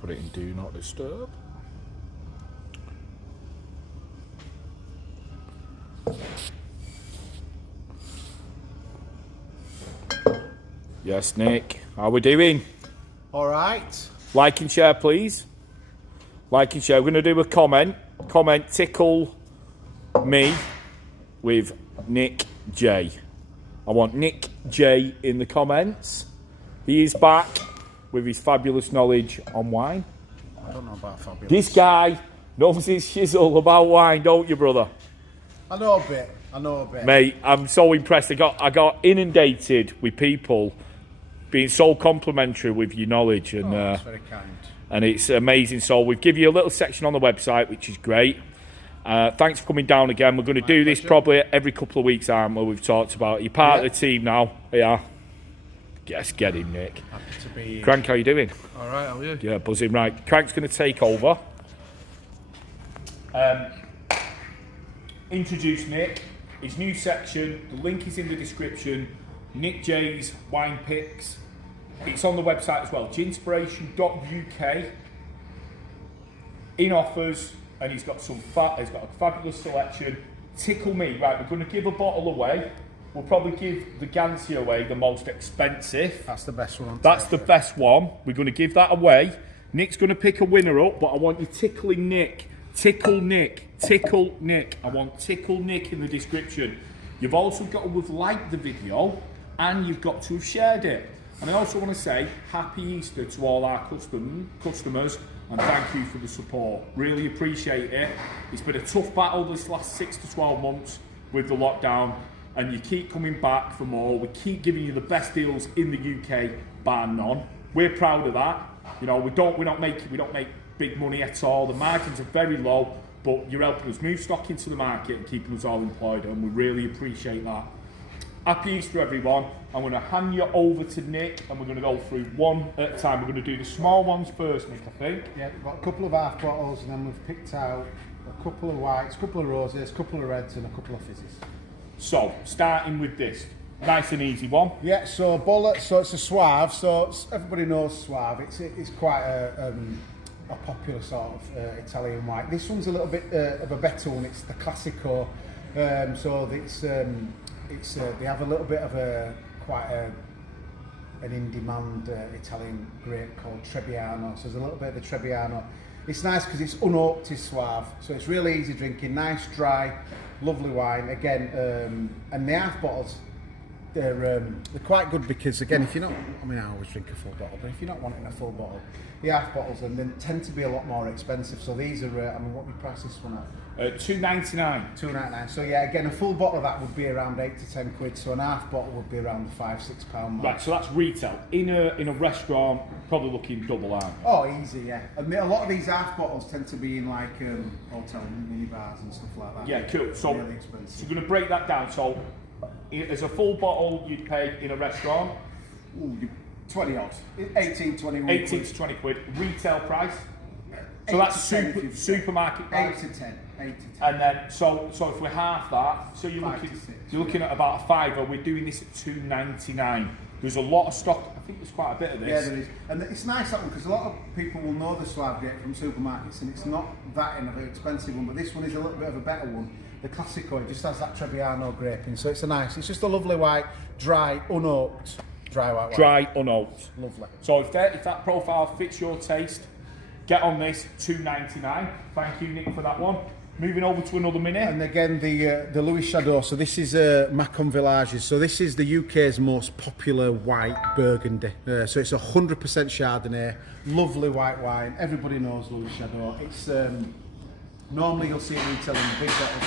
Put it in Do Not Disturb. Yes, Nick. How we doing? All right. Like and share, please. Like and share. We're going to do a comment. Comment tickle me with Nick J. I want Nick J in the comments. He is back with his fabulous knowledge on wine. I don't know about fabulous. This guy knows his shizzle about wine, don't you, brother? I know a bit. Mate, I'm so impressed. I got inundated with people being so complimentary with your knowledge, and that's very kind. And it's amazing. So we've given you a little section on the website, which is great. Thanks for coming down again. We're going to do this probably every couple of weeks, aren't we? We've talked about it. You're part of the team now. Yeah. Yes, get in, Nick. Happy to be here. Crank, how you doing? All right, how are you? Yeah, buzzing. Right, Crank's going to take over. Introduce Nick. His new section, the link is in the description. Nick J's wine picks. It's on the website as well, ginspiration.uk. In offers, and he's got he's got a fabulous selection. Tickle me, right? We're going to give a bottle away. We'll probably give the Gansi away, the most expensive. That's the best one. That's the best one. We're going to give that away. Nick's going to pick a winner up, but I want you tickling Nick. Tickle Nick. Tickle Nick. I want Tickle Nick in the description. You've also got to have liked the video, and you've got to have shared it. And I also want to say Happy Easter to all our customers, and thank you for the support. Really appreciate it. It's been a tough battle this last 6 to 12 months with the lockdown, and you keep coming back for more. We keep giving you the best deals in the UK, bar none. We're proud of that. You know, we don't make big money at all. The margins are very low, but you're helping us move stock into the market and keeping us all employed, and we really appreciate that. Happy Easter, everyone. I'm going to hand you over to Nick, and we're going to go through one at a time. We're going to do the small ones first, Nick, I think. Yeah, we've got a couple of half bottles, and then we've picked out a couple of whites, a couple of roses, a couple of reds, and a couple of fizzes. So, starting with this. Nice and easy one. Yeah, so Bullet, so it's a Suave, so everybody knows Suave. It's quite a popular sort of Italian white. This one's a little bit of a better one. It's the Classico. So they have a little bit of an in-demand Italian grape called Trebbiano. So there's a little bit of the Trebbiano. It's nice because it's unoaked, it's Suave, so it's really easy drinking, nice, dry, lovely wine. Again, and the half bottles, they're quite good because, again, if you're not, I mean, I always drink a full bottle, but if you're not wanting a full bottle, the half bottles and then tend to be a lot more expensive. So these are, I mean, what we price this one at? £2.99. £2.99. So yeah, again, a full bottle of that would be around 8 to 10 quid. So an half bottle would be around the £5-6 mark. Right, so that's retail. In a restaurant, probably looking double, aren't you? Oh, easy, yeah. And a lot of these half bottles tend to be in like hotel mini bars and stuff like that. Yeah, cool. So, really expensive. So we're going to break that down. So, as a full bottle you'd pay in a restaurant, 20 odd, 18, 21 18 to 20 quid. Retail price. So that's supermarket price. 8 to 10. And then, so if we're half that, so you're looking at about a fiver. We're doing this at £2.99. There's a lot of stock. I think there's quite a bit of this. Yeah, there is. And it's nice that one because a lot of people will know the Suave grape from supermarkets, and it's not that in a very expensive one. But this one is a little bit of a better one. The Classico, it just has that Trebbiano grape in, so it's it's just a lovely white, dry, unoaked, dry white wine. Dry, unoaked. Lovely. So if that profile fits your taste, get on this, £2.99. Thank you, Nick, for that one. Moving over to another mini. And again, the Louis Chardot. So this is Macon Villages. So this is the UK's most popular white Burgundy. So it's 100% Chardonnay. Lovely white wine. Everybody knows Louis Chardot. It's normally you'll see it retail in the big bottles.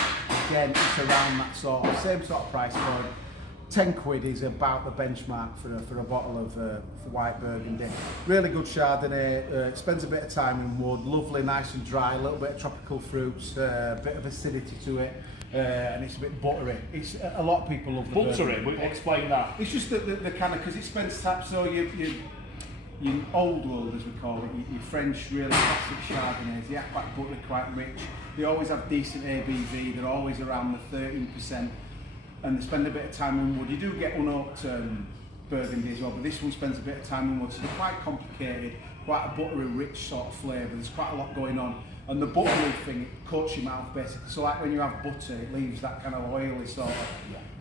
Again, it's around that same sort of price point. 10 quid is about the benchmark for a bottle of white Burgundy. Really good Chardonnay, it spends a bit of time in wood, lovely, nice and dry, a little bit of tropical fruits, a bit of acidity to it, and it's a bit buttery. It's a lot of people love the buttery. We'll explain that. It's just the kind of, because it spends tap, so you old world, as we call it, your French really classic Chardonnays, they act quite buttery, quite rich. They always have decent ABV, they're always around the 13%. And they spend a bit of time in wood. You do get unoaked Burgundy as well, but this one spends a bit of time in wood, so they're quite complicated, quite a buttery, rich sort of flavour. There's quite a lot going on, and the buttery thing it coats your mouth basically. So like when you have butter, it leaves that kind of oily sort of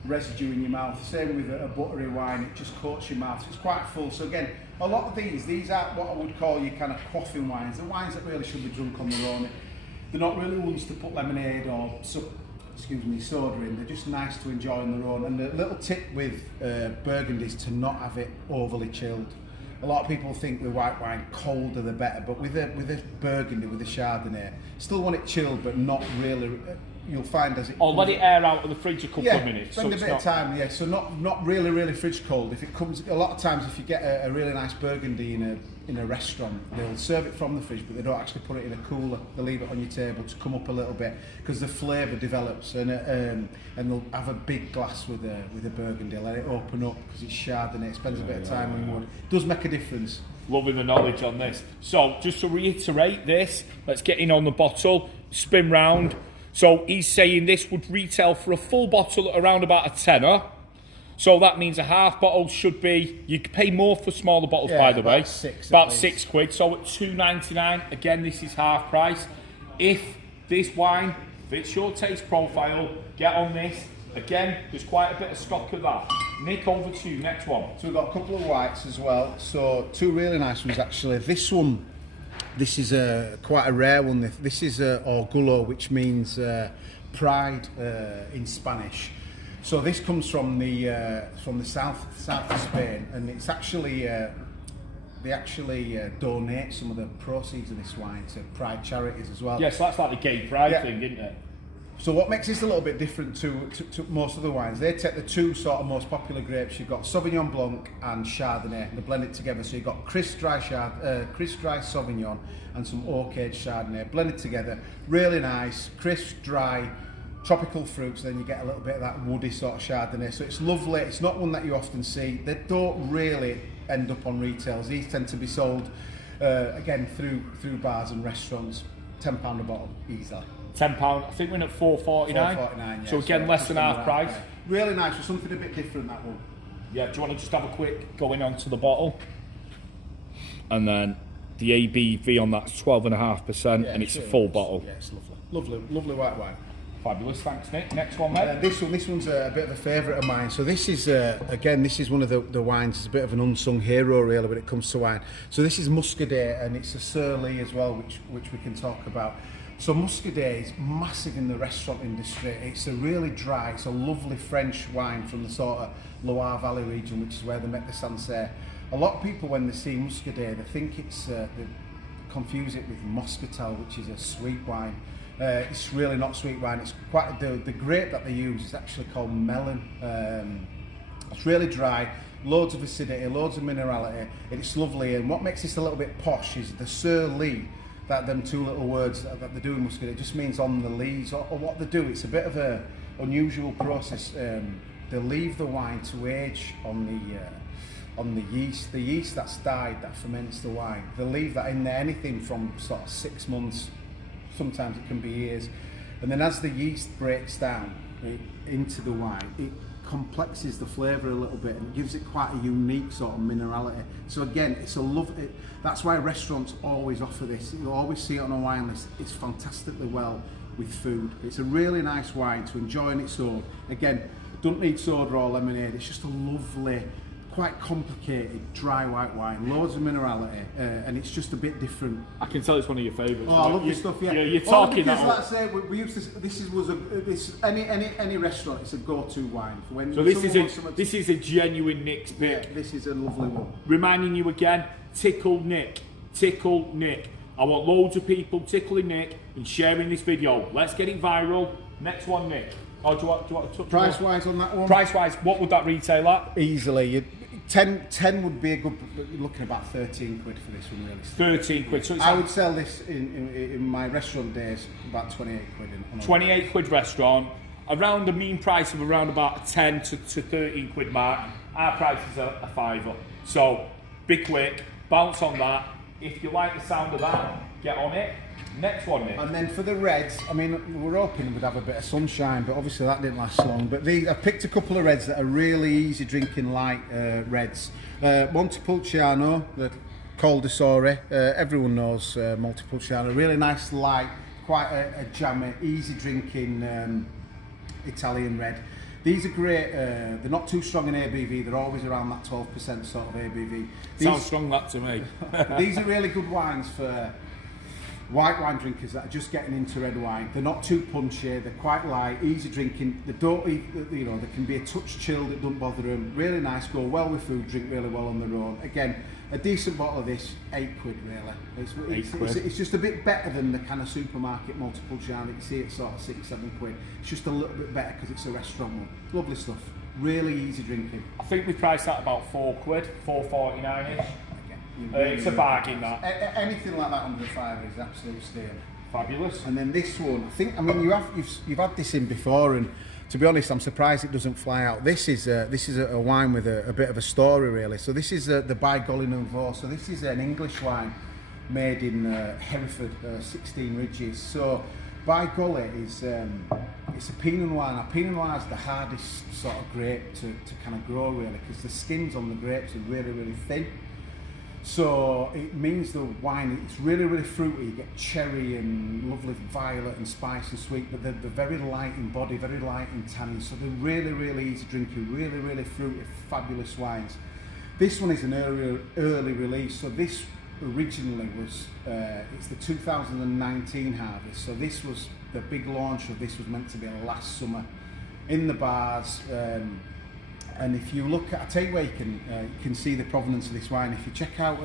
residue in your mouth. Same with a buttery wine, it just coats your mouth. So it's quite full. So again, a lot of these are what I would call your kind of quaffing wines. The wines that really should be drunk on their own. They're not really ones to put lemonade or soda in. They're just nice to enjoy on their own. And the little tip with Burgundy is to not have it overly chilled. A lot of people think with white wine, colder the better, but with a Burgundy, with a Chardonnay, still want it chilled, but not really. You'll find as it. Or let it air out of the fridge a couple of minutes. Spend a bit of time, yeah. So not really fridge cold. If it comes, a lot of times if you get a really nice Burgundy in a restaurant, they'll serve it from the fridge, but they don't actually put it in a cooler. They leave it on your table to come up a little bit because the flavour develops, and they'll have a big glass with a Burgundy. Let it open up because it's Chardonnay. It spends a bit of time in wood. It does make a difference. Loving the knowledge on this. So just to reiterate this, let's get in on the bottle, spin round. So he's saying this would retail for a full bottle at around about a tenner. So that means a half bottle should be, you can pay more for smaller bottles, by the way. About £6. So at £2.99, again, this is half price. If this wine fits your taste profile, get on this. Again, there's quite a bit of stock of that. Nick, over to you, next one. So we've got a couple of whites as well. So two really nice ones actually. This one, this is quite a rare one. This is Orgullo, which means pride in Spanish. So this comes from the south of Spain, and it's actually they actually donate some of the proceeds of this wine to Pride charities as well. Yes, that's like the gay pride thing, isn't it? So what makes this a little bit different to most of the wines, they take the two sort of most popular grapes. You've got Sauvignon Blanc and Chardonnay, and they blend it together. So you've got crisp dry Sauvignon and some oak aged Chardonnay blended together. Really nice, crisp, dry, tropical fruits. Then you get a little bit of that woody sort of Chardonnay. So it's lovely. It's not one that you often see. They don't really end up on retails. These tend to be sold again through bars and restaurants. £10 a bottle easily. £10. I think we're in at £4.49. £4.49, yeah. So again, less than half price. Really nice, for something a bit different, that one. Yeah, do you want to just have a quick going on to the bottle? And then the ABV on that's 12.5%, and it's a full bottle. Yeah, it's lovely. Lovely white wine. Fabulous, thanks Nick. Next one, mate. This one's a bit of a favourite of mine. So this is, again, this is one of the wines. It's a bit of an unsung hero really when it comes to wine. So this is Muscadet, and it's a Surly as well, which we can talk about. So Muscadet is massive in the restaurant industry. It's a really dry, it's a lovely French wine from the sort of Loire Valley region, which is where they make the Sancerre. A lot of people, when they see Muscadet, they think they confuse it with Moscatel, which is a sweet wine. It's really not sweet wine. It's quite the grape that they use is actually called melon. It's really dry, loads of acidity, loads of minerality. It's lovely, and what makes this a little bit posh is the Surly. That them two little words that they do in Muscadet, it just means on the lees, or what they do. It's a bit of a unusual process. They leave the wine to age on the yeast. The yeast that's died, that ferments the wine. They leave that in there, anything from sort of 6 months. Sometimes it can be years, and then as the yeast breaks down into the wine, it complexes the flavour a little bit and gives it quite a unique sort of minerality. So again, it's a that's why restaurants always offer this. You'll always see it on a wine list. It's fantastically well with food. It's a really nice wine to enjoy on its own. Again, don't need soda or lemonade. It's just a lovely, quite complicated dry white wine, loads of minerality, and it's just a bit different. I can tell it's one of your favourites. Oh, I love this stuff. Yeah, you're talking because, that. Like I say, we used to. Any restaurant, it's a go-to wine. When so this is a genuine Nick's pick. Yeah, this is a lovely one. Reminding you again, tickle Nick. I want loads of people tickling Nick and sharing this video. Let's get it viral. Next one, Nick. Oh, do you want to touch price-wise on that one? Price-wise, what would that retail at? Easily. 10 would be a good. You're looking at about 13 quid for this one, really. 13 quid. So I would sell this in my restaurant days about 28 quid. 28 quid restaurant, around the mean price of around about 10 to 13 quid mark. Our price is a fiver. So be quick, bounce on that. If you like the sound of that, Get on it. Next one, Nick. And then for the reds, I mean, we were hoping we'd have a bit of sunshine, but obviously that didn't last long. But I picked a couple of reds that are really easy drinking light reds. Montepulciano, the Col de Sore. Everyone knows Montepulciano. Really nice light, quite a jammy, easy drinking Italian red. These are great. They're not too strong in ABV. They're always around that 12% sort of ABV. Sounds strong, that to me. These are really good wines for white wine drinkers that are just getting into red wine. They're not too punchy. They're quite light, easy drinking. They don't, you know, they can be a touch chilled. It doesn't bother them. Really nice. Go well with food. Drink really well on their own. Again, a decent bottle of this, £8 really. It's just a bit better than the kind of supermarket Montepulciano that you see at sort of £6-7. It's just a little bit better because it's a restaurant one. Lovely stuff. Really easy drinking. I think we priced that about £4, £4.49ish. It's a bargain, that. Anything like that under £5 is absolute steal. Fabulous. And then this one, I mean, you've had this in before, and to be honest, I'm surprised it doesn't fly out. This is a wine with a bit of a story, really. So this is the By Golly Nouveau. So this is an English wine made in Hereford, 16 Ridges. So By Golly is it's a Pinot Noir. Now, Pinot Noir is the hardest sort of grape to kind of grow, really, because the skins on the grapes are really, really thin. So it means the wine, it's really, really fruity. You get cherry and lovely violet and spice and sweet, but they're very light in body, very light in tannin. So they're really, really easy drinking, really, really fruity, fabulous wines. This one is an early release. So this originally was, it's the 2019 harvest. So this was, the big launch of this was meant to be last summer in the bars. And if you look at, I'll tell you where you can see the provenance of this wine. If you check out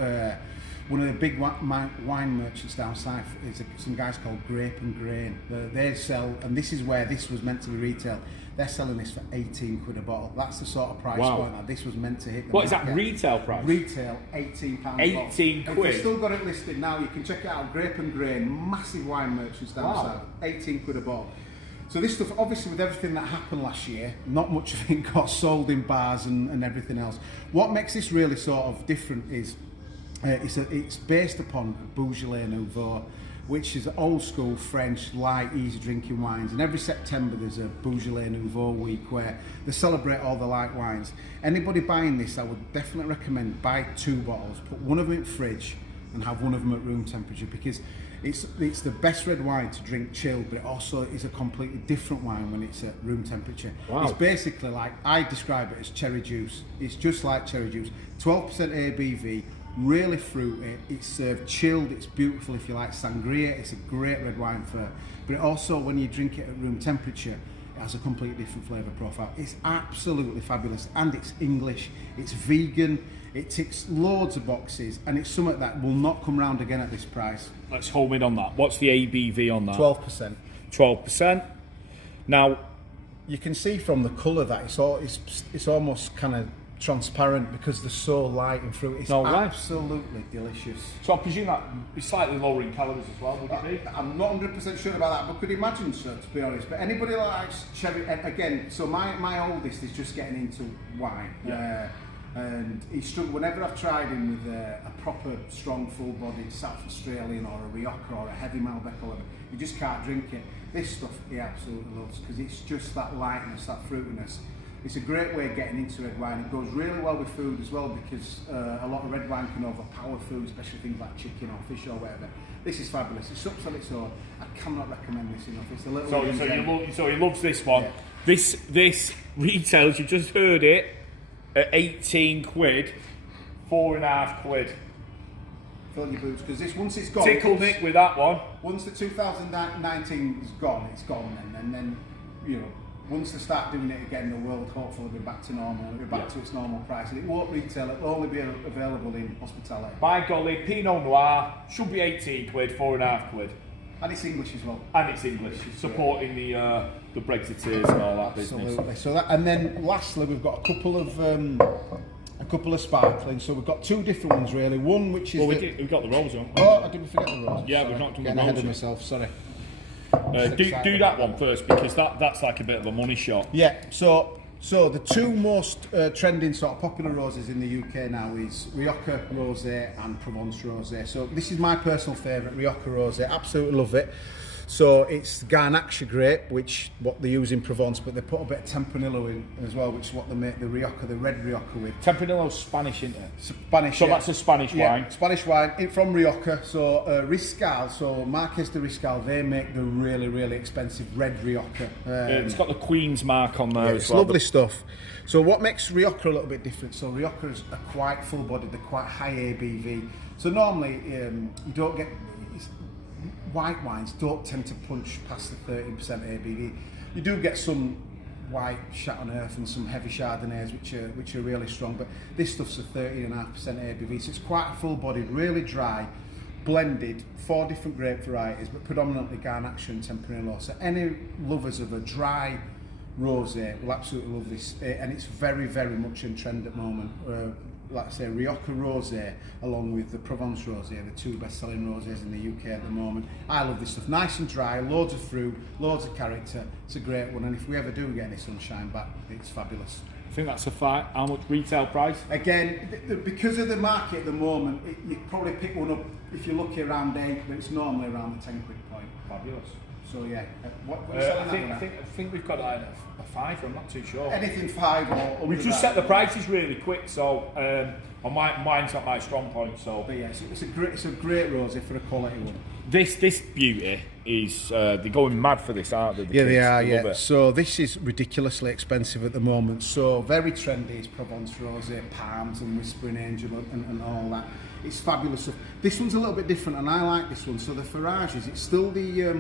one of the big wine merchants down south, is some guys called Grape and Grain. They sell, and this is where this was meant to be retail. They're selling this for £18 a bottle. That's the sort of price point that this was meant to hit. What is that retail price? Retail, £18 a bottle. 18 quid. If they've still got it listed now, you can check it out. Grape and Grain, massive wine merchants down south. £18 a bottle. So this stuff, obviously with everything that happened last year, not much of it got sold in bars and everything else. What makes this really sort of different is it's based upon Beaujolais Nouveau, which is old school French, light, easy drinking wines. And every September there's a Beaujolais Nouveau week where they celebrate all the light wines. Anybody buying this, I would definitely recommend buy 2 bottles, put one of them in the fridge and have one of them at room temperature, because it's the best red wine to drink chilled, but it also is a completely different wine when it's at room temperature. Wow. It's basically like, I describe it as cherry juice. It's just like cherry juice. 12% ABV, really fruity. It's served chilled. It's beautiful if you like sangria. It's a great red wine but it also, when you drink it at room temperature, it has a completely different flavour profile. It's absolutely fabulous, and it's English. It's vegan. It ticks loads of boxes, and it's something that will not come round again at this price. Let's home in on that. What's the ABV on that? 12%. 12%. Now, you can see from the colour that it's almost kind of transparent because they're so light and fruity. It's absolutely delicious. So I presume that it's slightly lower in calories as well, would it be? I'm not 100% sure about that, but could imagine so, to be honest. But anybody that likes cherry, again, so my oldest is just getting into wine. Yeah. And he struggled whenever I've tried him with a proper strong full-bodied South Australian or a Rioja or a heavy Malbec or whatever. You just can't drink it. This stuff he absolutely loves because it's just that lightness, that fruitiness. It's a great way of getting into red wine. It goes really well with food as well, because a lot of red wine can overpower food, especially things like chicken or fish or whatever. This is fabulous. It's up on its own. I cannot recommend this enough. It's a little. So he loves this one. Yeah. This retails. You just heard it at £18, £4.5. Fill your boots, because this, once it's gone. Tickle Nick with that one. Once the 2019 is gone, it's gone, and then you know. Once they start doing it again, the world hopefully will be back to normal. It'll be back to its normal price, and it won't retail. It'll only be available in hospitality. By golly, Pinot Noir should be £18, £4.5. And it's English as well. And it's English, supporting the Brexiteers and all that business. Absolutely. So that, and then lastly, we've got a couple of sparkling. So we've got 2 different ones really. One which is we've got the rose on. Oh, I didn't forget the rose. Yeah, we've not done the rose. Ahead of myself. Sorry. Do that one first, because that's like a bit of a money shot. Yeah. So So the two most trending sort of popular roses in the UK now is Rioja Rosé and Provence Rosé. So this is my personal favourite, Rioja Rosé. Absolutely love it. So it's Garnacha grape, which what they use in Provence, but they put a bit of Tempranillo in as well, which is what they make the Rioja, the red Rioja with. Tempranillo's Spanish, isn't it? Spanish. So yeah. that's a Spanish wine. Spanish wine from Rioja. So Riscal, so Marques de Riscal, they make the really, really expensive red Rioja. It's got the Queen's mark on there as It's well. lovely stuff. So what makes Rioja a little bit different? So Riojas are quite full-bodied, they're quite high ABV. So normally you don't get white wines don't tend to punch past the 13% ABV. You do get some white Chateauneuf and some heavy Chardonnays which are really strong, but this stuff's a 13.5% ABV, so it's quite a full-bodied, really dry, blended, 4 different grape varieties, but predominantly Garnacha and Tempranillo. So any lovers of a dry rosé will absolutely love this, and it's very, very much in trend at the moment. Like I say, Rioja Rosé along with the Provence Rosé, the two best-selling rosés in the UK at the moment. I love this stuff, nice and dry, loads of fruit, loads of character. It's a great one, and if we ever do get any sunshine back, it's fabulous. I think that's a fact. How much retail price? Again, because of the market at the moment, you probably pick one up if you're lucky around 8, but it's normally around the 10 quid point. Fabulous. So yeah, what I think we've got a 5. I'm not too sure. anything 5 or We've just set the prices really quick, so mine's not my strong point. So, But yeah, it's a great rosé for a quality one. this beauty is they're going mad for this, aren't they? The Yeah, they kids? are. Love Yeah. it. So this is ridiculously expensive at the moment. So very trendy is Provence Rosé, Palms and Whispering Angel and all that. It's fabulous stuff. This one's a little bit different, and I like this one. So the Farages, it's still the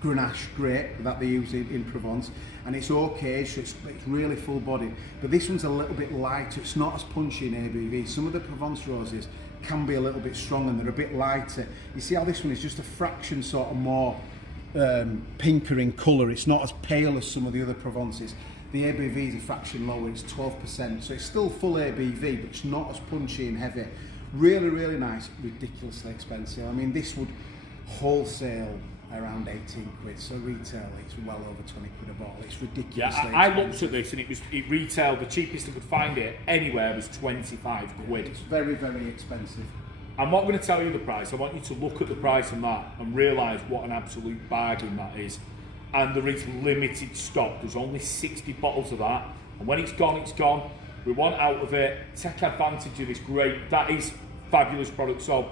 Grenache grape that they use in Provence, and it's okay, so it's really full bodied, but this one's a little bit lighter, it's not as punchy in ABV. Some of the Provence roses can be a little bit strong and they're a bit lighter. You see how this one is just a fraction sort of more pinker in colour, it's not as pale as some of the other Provences. The ABV is a fraction lower, it's 12%, so it's still full ABV, but it's not as punchy and heavy. Really, really nice, ridiculously expensive. I mean, this would wholesale around 18 quid, so retail it's well over 20 quid a bottle. It's ridiculously Yeah, I expensive. looked at this and it retailed, the cheapest I could find it anywhere was 25 quid. It's very, very expensive. I'm not going to tell you the price. I want you to look at the price of that and realise what an absolute bargain that is. And there is limited stock. There's only 60 bottles of that, and when it's gone, it's gone. We want out of it. Take advantage of this great. That is fabulous product. So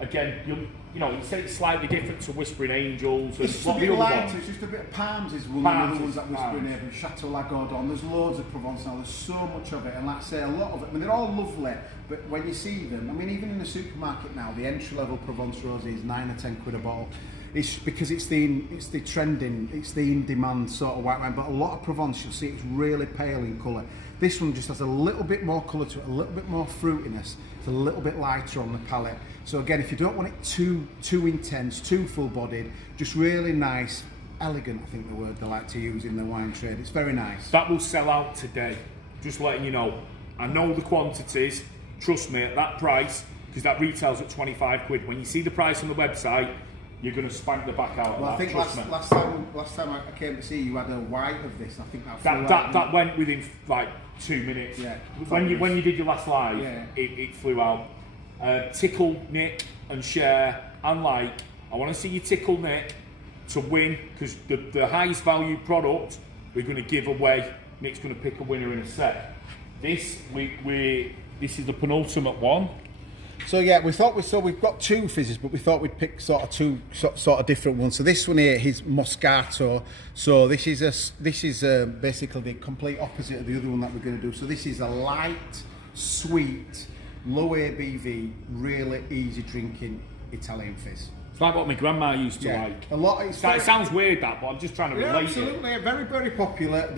again, you know, you say it's slightly different to Whispering Angels and It's just what a the bit other lighter, ones. it's just a bit of Palms is one Palms of the ones is that Whispering Palms. Angel, Chateau Lagardon. There's loads of Provence now, there's so much of it, and like I say, a lot of it, I mean, they're all lovely, but when you see them, I mean, even in the supermarket now, the entry-level Provence Rosé is 9 or 10 quid a bottle. It's because it's the trending, it's the in-demand sort of white wine, but a lot of Provence, you'll see it's really pale in colour. This one just has a little bit more colour to it, a little bit more fruitiness. It's a little bit lighter on the palate. So again, if you don't want it too intense, too full-bodied, just really nice, elegant, I think the word they like to use in the wine trade. It's very nice. That will sell out today. Just letting you know. I know the quantities. Trust me, at that price, because that retails at 25 quid. When you see the price on the website, you're going to spank the back out of Well, that. I think Trust me. last time I came to see you had a white of this. I think That went within like 2 minutes. Yeah. When you did your last live, Yeah. it flew out. Tickle Nick and share and like. I want to see you tickle Nick to win, because the highest value product we're going to give away. Nick's going to pick a winner in a sec. This is the penultimate one. So yeah, we've got 2 fizzes, but we thought we'd pick sort of 2 sort of different ones. So this one here is Moscato. So this is basically the complete opposite of the other one that we're going to do. So this is a light, sweet, low ABV, really easy drinking Italian fizz. It's like what my grandma used to Yeah, like. a lot. It sounds weird, that, but I'm just trying to Yeah, relate absolutely. it. Very, very popular.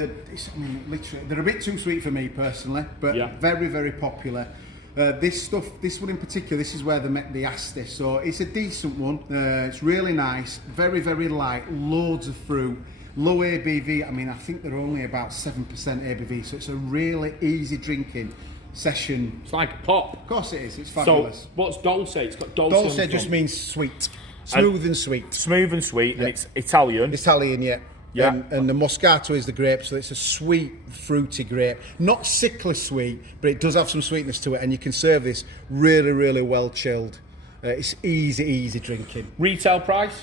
Literally, they're a bit too sweet for me personally, but Yeah. very, very popular. This one in particular, this is where they met the Asti. So it's a decent one. It's really nice. Very, very light. Loads of fruit. Low ABV. I mean, I think they're only about 7% ABV. So it's a really easy drinking session. It's like a pop. Of course it is. It's fabulous. So what's Dolce? It's got Dolce. Dolce just means sweet. Smooth and sweet. Smooth and sweet, and it's Italian. Italian, yeah. Yeah. And the Moscato is the grape, so it's a sweet, fruity grape. Not sickly sweet, but it does have some sweetness to it, and you can serve this really, really well chilled. It's easy drinking. Retail price?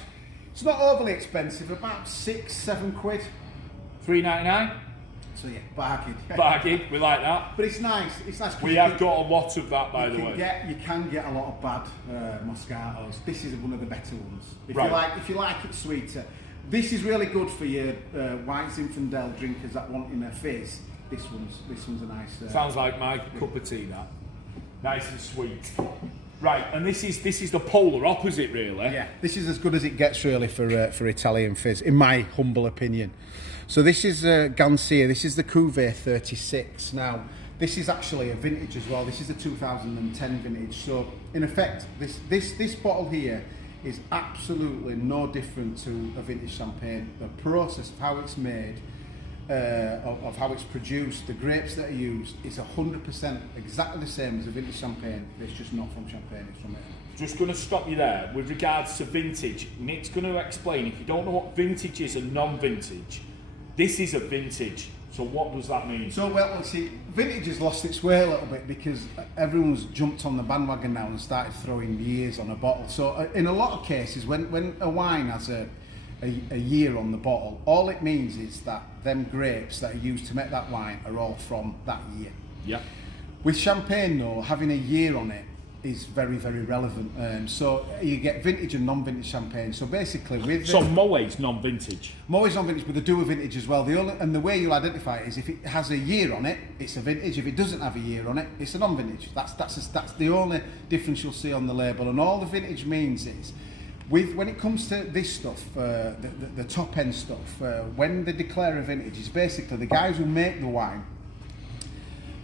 It's not overly expensive, about £6-7. $3.99. So yeah, bargain. Bargain, we like that. But it's nice. It's nice. We have got a lot of that, by the way. You can get a lot of bad Moscatos. This is one of the better ones. Right. If you like it sweeter, this is really good for your white Zinfandel drinkers that want in a fizz. This one's a nice. Sounds like my cup of tea. That nice and sweet. Right, and this is the polar opposite, really. Yeah, this is as good as it gets, really, for Italian fizz, in my humble opinion. So this is Gancia. This is the Cuvée 36. Now, this is actually a vintage as well. This is a 2010 vintage. So, in effect, this bottle here is absolutely no different to a vintage champagne. The process of how it's made, of how it's produced, the grapes that are used, is 100% exactly the same as a vintage champagne. It's just not from Champagne, it's from Italy. Just going to stop you there. With regards to vintage, Nick's going to explain, if you don't know what vintage is and non-vintage, this is a vintage. So what does that mean? So, well, see, vintage has lost its way a little bit because everyone's jumped on the bandwagon now and started throwing years on a bottle. So in a lot of cases, when a wine has a year on the bottle, all it means is that them grapes that are used to make that wine are all from that year. Yeah. With champagne, though, having a year on it is very, very relevant. So you get vintage and non-vintage champagne. So basically, with So Moet's non-vintage. Moet's non-vintage, but they do a vintage as well. And the way you'll identify it is if it has a year on it, it's a vintage. If it doesn't have a year on it, it's a non-vintage. That's the only difference you'll see on the label. And all the vintage means is, when it comes to this stuff, the top end stuff, when they declare a vintage, it's basically the guys who make the wine.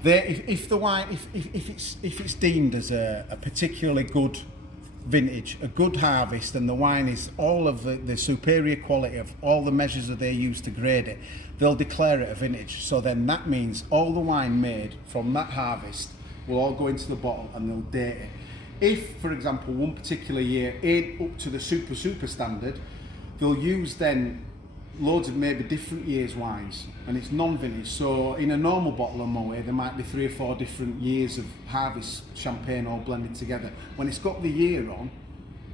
If it's deemed as a particularly good vintage, a good harvest, and the wine is all of the superior quality of all the measures that they use to grade it, they'll declare it a vintage. So then that means all the wine made from that harvest will all go into the bottle and they'll date it. If, for example, one particular year ain't up to the super standard, they'll use then loads of maybe different years wines, and it's non-vintage. So in a normal bottle of Moet, there might be 3 or 4 different years of harvest champagne all blended together. When it's got the year on,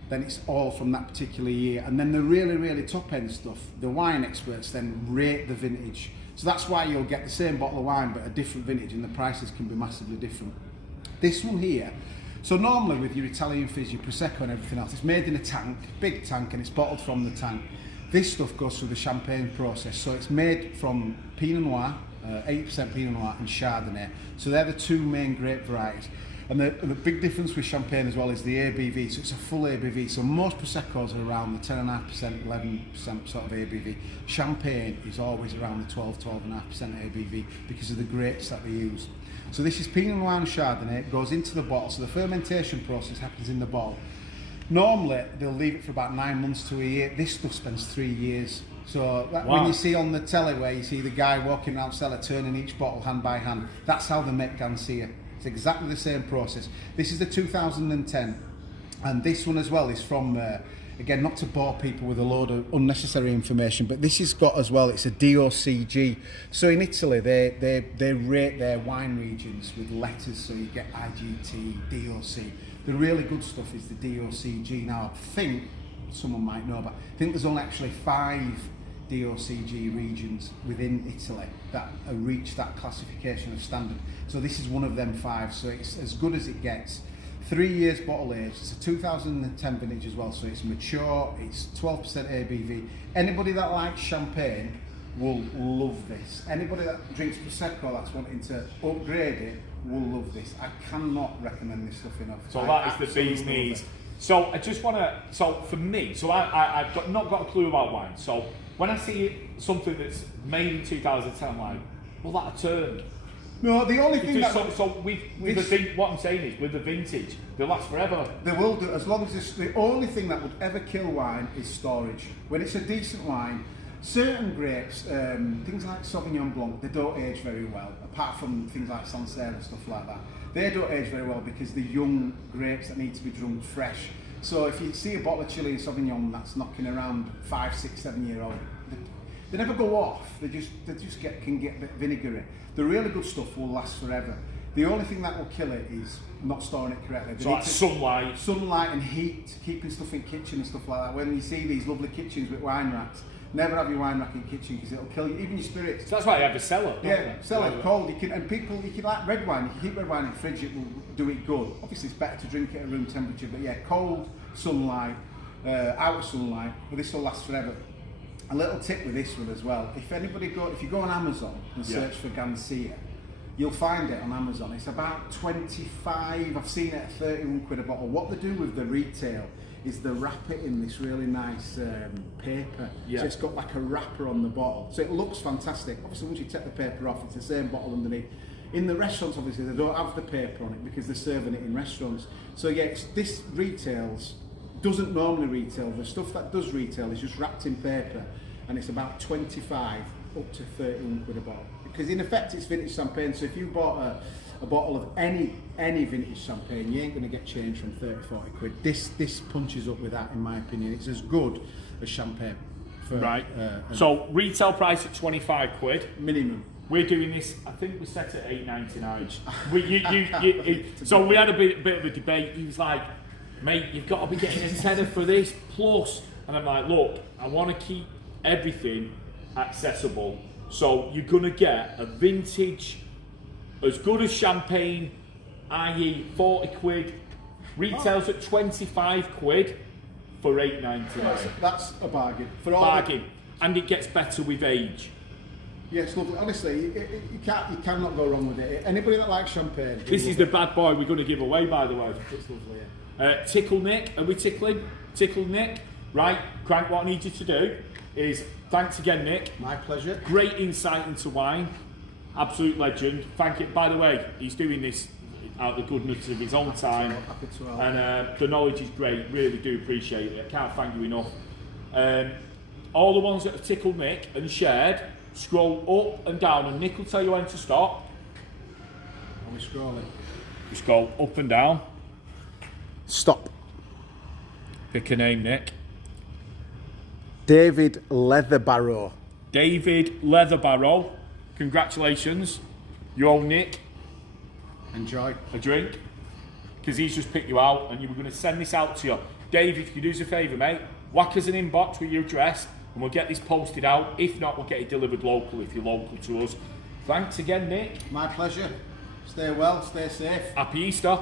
then it's all from that particular year. And then the really, really top end stuff, the wine experts then rate the vintage. So that's why you'll get the same bottle of wine but a different vintage, and the prices can be massively different. This one here, so normally with your Italian fizz, your Prosecco and everything else, it's made in a tank, big tank, and it's bottled from the tank. This stuff goes through the champagne process, so it's made from Pinot Noir, 80% Pinot Noir, and Chardonnay. So they're the 2 main grape varieties. And the big difference with champagne as well is the ABV, so it's a full ABV. So most Proseccos are around the 10.5%, 11% sort of ABV. Champagne is always around the 12.5% ABV because of the grapes that they use. So this is Pinot Noir and Chardonnay, it goes into the bottle, so the fermentation process happens in the bottle. Normally, they'll leave it for about 9 months to a year. This stuff spends 3 years. So when you see on the telly where you see the guy walking around cellar turning each bottle hand by hand, that's how they make Gancia. It's exactly the same process. This is the 2010, and this one as well is from, again, not to bore people with a load of unnecessary information, but this has got as well, it's a DOCG. So in Italy, they rate their wine regions with letters, so you get IGT, DOC. The really good stuff is the DOCG. Now, I think someone might know, but I think there's only actually 5 DOCG regions within Italy that reach that classification of standard. So this is one of them 5, so it's as good as it gets. 3 years bottle age, it's a 2010 vintage as well, so it's mature, it's 12% ABV. Anybody that likes champagne will love this. Anybody that drinks Prosecco that's wanting to upgrade it will love this. I cannot recommend this stuff enough. So that is the bee's knees. So I just want to, so for me, so I've not got a clue about wine. So when I see something that's made in 2010, I'm like, well, that turned. No, the only thing that... So what I'm saying is, with the vintage, they'll last forever. They will do, as long as it's... The only thing that would ever kill wine is storage. When it's a decent wine, certain grapes, things like Sauvignon Blanc, they don't age very well, apart from things like Sancerre and stuff like that. They don't age very well because they're young grapes that need to be drunk fresh. So if you see a bottle of Chilean Sauvignon that's knocking around 5, 6, 7 year old, They never go off. They just can get a bit vinegary. The really good stuff will last forever. The only thing that will kill it is not storing it correctly. So like sunlight and heat, keeping stuff in kitchen and stuff like that. When you see these lovely kitchens with wine racks, never have your wine rack in kitchen because it'll kill you, even your spirits. So that's why you have a cellar. Yeah, cellar cold. You can like red wine. You can keep red wine in the fridge. It will do it good. Obviously, it's better to drink it at room temperature. But yeah, cold sunlight, out of sunlight. But this will last forever. A little tip with this one as well. If you go on Amazon and search for Gancia, you'll find it on Amazon. It's about 25. I've seen it at 31 quid a bottle. What they do with the retail is they wrap it in this really nice paper. So it's got like a wrapper on the bottle. So it looks fantastic. Obviously, once you take the paper off, it's the same bottle underneath. In the restaurants, obviously, they don't have the paper on it because they're serving it in restaurants. So yeah, this doesn't normally retail. The stuff that does retail is just wrapped in paper, and it's about 25 up to 31 quid a bottle. Because in effect, it's vintage champagne. So if you bought a bottle of any vintage champagne, you ain't going to get change from 30-40 quid. This punches up with that, in my opinion. It's as good as champagne. Right. So retail price at 25 quid minimum. We're doing this. I think we set it at $8.99. So we had a bit of a debate. He was like, "Mate, you've got to be getting a tenner for this plus." And I'm like, "Look, I want to keep everything accessible. So you're going to get a vintage, as good as champagne, i.e. 40 quid, retails at 25 quid for $8.99. That's a bargain. Bargain. And it gets better with age. Yes, lovely. Honestly, you cannot go wrong with it. Anybody that likes champagne. This is the bad boy we're going to give away, by the way. It's lovely, yeah. Tickle Nick, are we tickling? Tickle Nick. Right, Crank, what I need you to do is, thanks again, Nick. My pleasure. Great insight into wine. Absolute legend. Thank you. By the way, he's doing this out of the goodness of his own time. Happy to help. And the knowledge is great. Really do appreciate it. I can't thank you enough. All the ones that have tickled Nick and shared, scroll up and down, and Nick will tell you when to stop. Are we scrolling? Just go up and down. Stop. Pick a name, Nick. David Leatherbarrow. David Leatherbarrow. Congratulations. You owe Nick Enjoy. a drink, because he's just picked you out and you were going to send this out to you. Dave, if you do us a favour, mate, whack us an inbox with your address and we'll get this posted out. If not, we'll get it delivered local if you're local to us. Thanks again, Nick. My pleasure. Stay well, stay safe. Happy Easter.